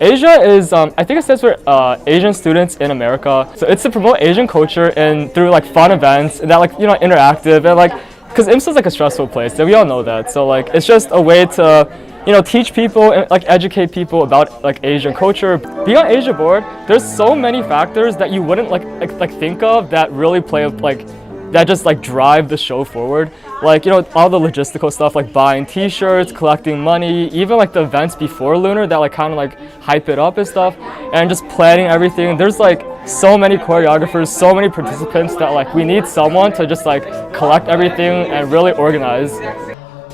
Asia is, I think it stands for Asian Students in America. So it's to promote Asian culture and through like fun events and that like, interactive and like, because IMSA is like a stressful place, and we all know that. So like, it's just a way to, teach people and like educate people about like Asian culture. Being on Asia board, there's so many factors that you wouldn't like think of that really play like, that just like drive the show forward. Like, all the logistical stuff like buying t-shirts, collecting money, even like the events before Lunar that like kind of like hype it up and stuff, and just planning everything. There's like so many choreographers, so many participants that like we need someone to just like collect everything and really organize.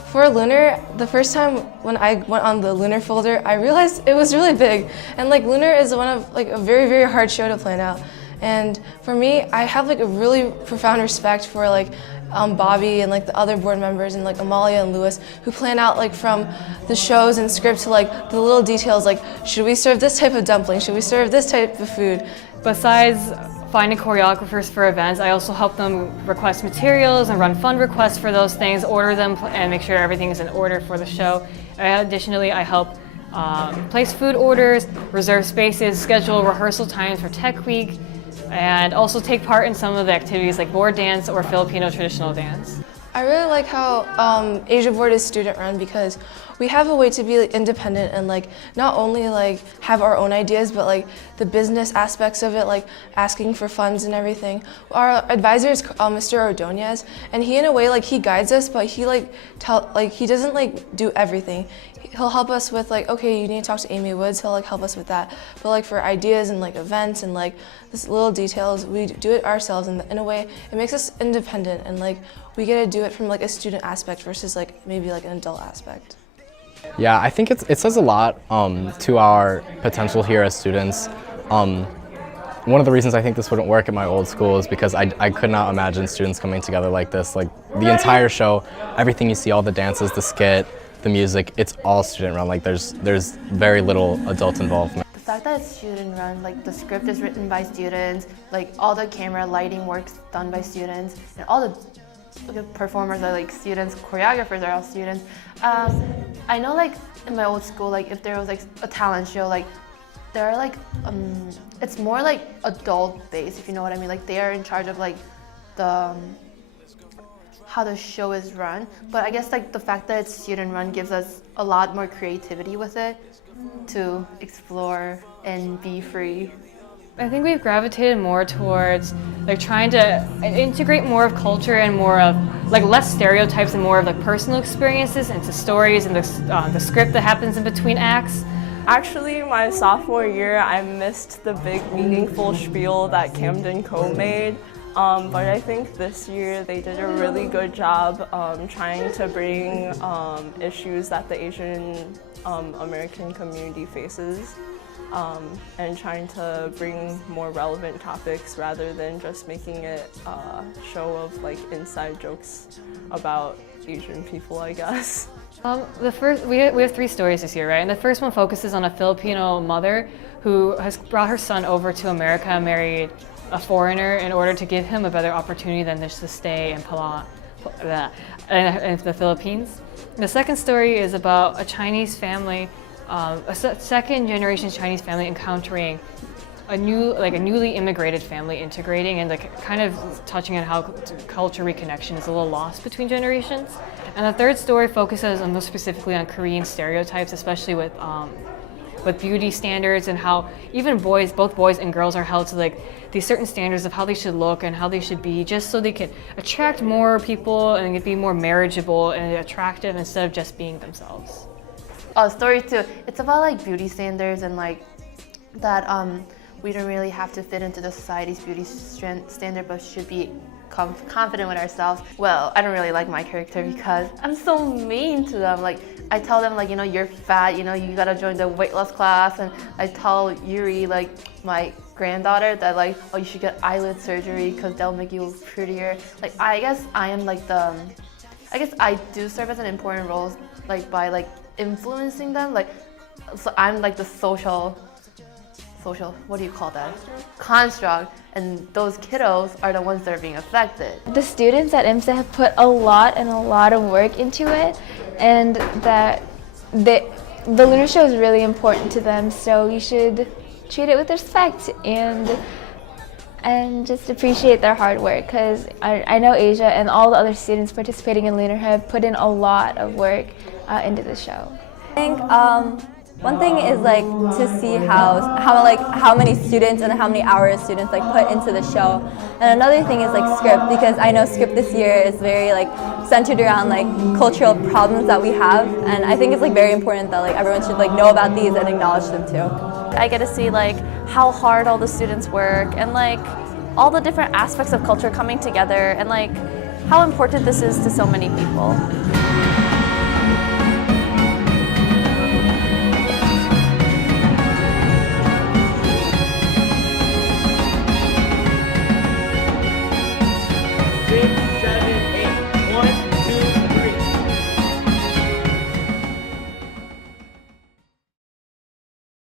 For Lunar, the first time when I went on the Lunar folder, I realized it was really big. And like Lunar is one of like a very, very hard show to plan out. And for me, I have like a really profound respect for like Bobby and like the other board members and like Amalia and Lewis who plan out like from the shows and script to like the little details like should we serve this type of dumpling, should we serve this type of food. Besides finding choreographers for events, I also help them request materials and run fund requests for those things, order them and make sure everything is in order for the show. Additionally, I help place food orders, reserve spaces, schedule rehearsal times for Tech Week, and also take part in some of the activities like board dance or Filipino traditional dance. I really like how Asia Board is student run because we have a way to be like, independent and like not only like have our own ideas but like the business aspects of it, like asking for funds and everything. Our advisor is Mr. Ordonez, and he in a way like he guides us, but he he doesn't like do everything. He'll help us with like, okay, you need to talk to Amy Woods, he'll like help us with that. But like for ideas and like events and like this little details, we do it ourselves, and in a way it makes us independent and like we get to do it from like a student aspect versus like maybe like an adult aspect. Yeah, I think it says a lot to our potential here as students. One of the reasons I think this wouldn't work at my old school is because I could not imagine students coming together like this. Like the entire show, everything you see, all the dances, the skit, the music, it's all student run. Like there's very little adult involvement. The fact that it's student run, like the script is written by students, like all the camera lighting work's done by students, and all the performers are like students, choreographers are all students. I know like in my old school, like if there was like a talent show, like there are like, it's more like adult based, if you know what I mean. Like they are in charge of like the, how the show is run. But I guess like the fact that it's student run gives us a lot more creativity with it to explore and be free. I think we've gravitated more towards like trying to integrate more of culture and more of like less stereotypes and more of like personal experiences into stories and the script that happens in between acts. Actually, my sophomore year, I missed the big meaningful spiel that Camden Co made. But I think this year they did a really good job trying to bring issues that the Asian American community faces. And trying to bring more relevant topics rather than just making it a show of like inside jokes about Asian people, I guess. We have 3 stories this year, right? And the first one focuses on a Filipino mother who has brought her son over to America and married a foreigner in order to give him a better opportunity than just to stay in the Philippines. The second story is about a Chinese family, a second generation Chinese family encountering a newly immigrated family integrating and like kind of touching on how culture reconnection is a little lost between generations. And the third story focuses on most specifically on Korean stereotypes, especially with beauty standards and how even both boys and girls are held to like these certain standards of how they should look and how they should be, just so they can attract more people and be more marriageable and attractive instead of just being themselves. Story 2, it's about like beauty standards and like that we don't really have to fit into the society's beauty standard, but should be confident with ourselves. Well, I don't really like my character because I'm so mean to them. Like I tell them like, you're fat, you gotta join the weight loss class, and I tell Yuri, like my granddaughter, that like, oh, you should get eyelid surgery because that'll make you look prettier. Like I guess I am like I guess I do serve as an important role, like by like influencing them. Like so I'm like the social, what do you call that? Construct, and those kiddos are the ones that are being affected. The students at IMSA have put a lot of work into it, and that the Lunar show is really important to them, so we should treat it with respect and just appreciate their hard work, because I know Asia and all the other students participating in Lunar have put in a lot of work into the show. I think one thing is like to see how many students and how many hours students like put into the show, and another thing is like script, because I know script this year is very like centered around like cultural problems that we have, and I think it's like very important that like everyone should like know about these and acknowledge them too. I get to see like how hard all the students work and like all the different aspects of culture coming together and like how important this is to so many people.